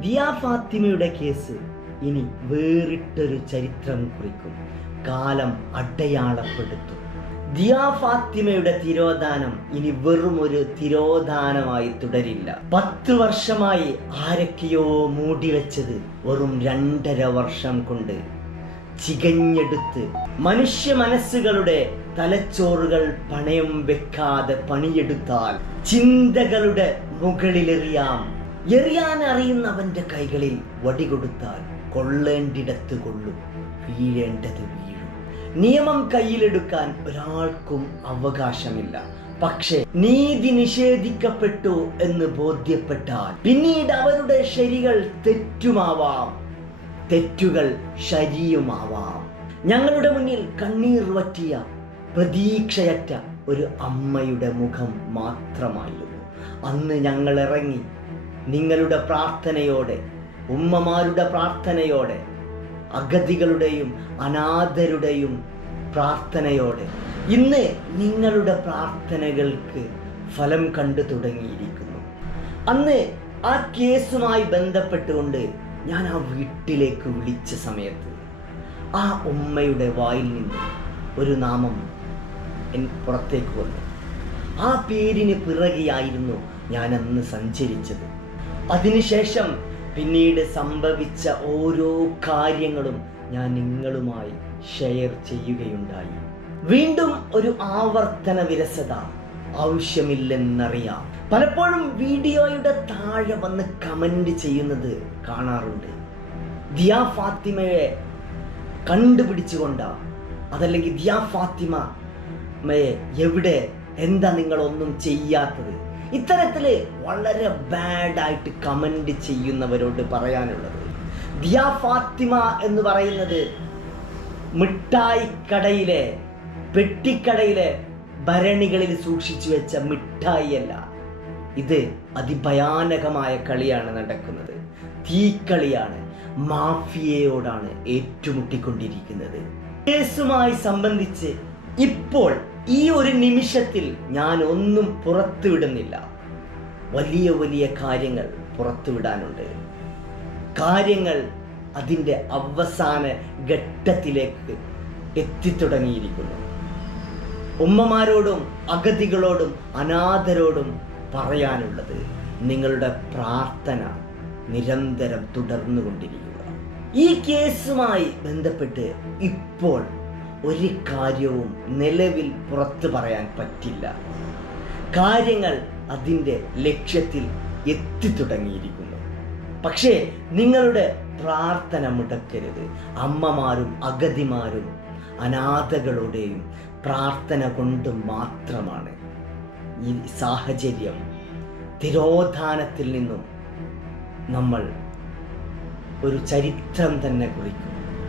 ദിയ ഫാത്തിമയുടെ കേസ് ഇനി വേറിട്ടൊരു ചരിത്രം കുറിക്കും. കാലം അടയാളപ്പെടുത്തും. ദിയ ഫാത്തിമയുടെ തിരോധാനം ഇനി വെറും ഒരു തിരോധാനമായി തുടരില്ല. പത്ത് വർഷമായി ആരൊക്കെയോ മൂടിവെച്ചത് വെറും രണ്ടര വർഷം കൊണ്ട്. ചികഞ്ഞെടുത്ത് മനുഷ്യ മനസ്സുകളുടെ തലച്ചോറുകൾ പണയം വെക്കാതെ പണിയെടുത്താൽ ചിന്തകളുടെ മുകളിലെറിയാം എറിയാൻ അറിയുന്നവന്റെ കൈകളിൽ വടി കൊടുത്താൽ കൊള്ളേണ്ടിടത്ത് കൊള്ളും വീഴേണ്ടത് വീഴും. നിയമം കയ്യിലെടുക്കാൻ ഒരാൾക്കും അവകാശമില്ല. പക്ഷേ നീതി നിഷേധിക്കപ്പെട്ടു എന്ന് ബോധ്യപ്പെട്ടാൽ പിന്നീട് അവരുടെ ശരികൾ തെറ്റുമാവാം തെറ്റുകൾ ശരിയുമാവാം. ഞങ്ങളുടെ മുന്നിൽ കണ്ണീർ വറ്റിയ പ്രതീക്ഷയറ്റ ഒരു അമ്മയുടെ മുഖം മാത്രമായിരുന്നു. അന്ന് ഞങ്ങൾ ഇറങ്ങി നിങ്ങളുടെ പ്രാർത്ഥനയോടെ ഉമ്മമാരുടെ പ്രാർത്ഥനയോടെ അഗതികളുടെയും അനാഥരുടെയും പ്രാർത്ഥനയോടെ ഇന്ന് നിങ്ങളുടെ പ്രാർത്ഥനകൾക്ക് ഫലം കണ്ടു തുടങ്ങിയിരിക്കുന്നു. അന്ന് ആ കേസുമായി ബന്ധപ്പെട്ടുകൊണ്ട് ഞാൻ ആ വീട്ടിലേക്ക് വിളിച്ച സമയത്ത് ആ ഉമ്മയുടെ വായിൽ നിന്ന് ഒരു നാമം എൻ പുറത്തേക്ക് വന്നു. ആ പേരിന് പിറകെയായിരുന്നു ഞാനന്ന് സഞ്ചരിച്ചത്. അതിനുശേഷം പിന്നീട് സംഭവിച്ച ഓരോ കാര്യങ്ങളും ഞാൻ നിങ്ങളുമായി ഷെയർ ചെയ്യുകയുണ്ടായി. വീണ്ടും ഒരു ആവർത്തന വിരസത ആവശ്യമില്ലെന്നറിയാം. പലപ്പോഴും വീഡിയോയുടെ താഴെ വന്ന് കമന്റ് ചെയ്യുന്നത് കാണാറുണ്ട്. ദിയ ഫാത്തിമയെ കണ്ടുപിടിച്ചുകൊണ്ട അതല്ലെങ്കിൽ ദിയ ഫാത്തിമയെ എവിടെ എന്താ നിങ്ങളൊന്നും ചെയ്യാത്തത്? ഇത്തരത്തിൽ വളരെ ബാഡായിട്ട് കമന്റ് ചെയ്യുന്നവരോട് പറയാനുള്ളത്. ദിയ ഫാത്തിമ എന്ന് പറയുന്നത് മിഠായി കടയിലെ പെട്ടിക്കടയിലെ ഭരണികളിൽ സൂക്ഷിച്ചു വെച്ച മിഠായിയല്ല ഇത് അതിഭയാനകമായ കളിയാണ് നടക്കുന്നത്. തീക്കളിയാണ് മാഫിയയോടാണ് ഏറ്റുമുട്ടിക്കൊണ്ടിരിക്കുന്നത്. കേസുമായി സംബന്ധിച്ച് ഇപ്പോൾ ഈ ഒരു നിമിഷത്തിൽ ഞാൻ ഒന്നും പുറത്തുവിടുന്നില്ല. വലിയ വലിയ കാര്യങ്ങൾ പുറത്തുവിടാനുണ്ട്. കാര്യങ്ങൾ അതിന്റെ അവസാന ഘട്ടത്തിലേക്ക് എത്തിത്തുടങ്ങിയിരിക്കുന്നു. ഉമ്മമാരോടും അഗതികളോടും അനാഥരോടും പറയാനുള്ളത് നിങ്ങളുടെ പ്രാർത്ഥന നിരന്തരം തുടർന്നുകൊണ്ടിരിക്കുക. ഈ കേസുമായി ബന്ധപ്പെട്ട് ഇപ്പോൾ ഒരു കാര്യവും നിലവിൽ പുറത്തു പറയാൻ പറ്റില്ല. കാര്യങ്ങൾ അതിന്റെ ലക്ഷ്യത്തിൽ എത്തിത്തുടങ്ങിയിരിക്കുന്നു. പക്ഷേ നിങ്ങളുടെ പ്രാർത്ഥന മുടക്കരുത്. അമ്മമാരും അഗതിമാരും അനാഥകളുടെയും പ്രാർത്ഥന കൊണ്ട് മാത്രമാണ് ഈ സാഹചര്യം. തിരോധാനത്തിൽ നിന്നും നമ്മൾ ഒരു ചരിത്രം തന്നെ കുറിക്കും.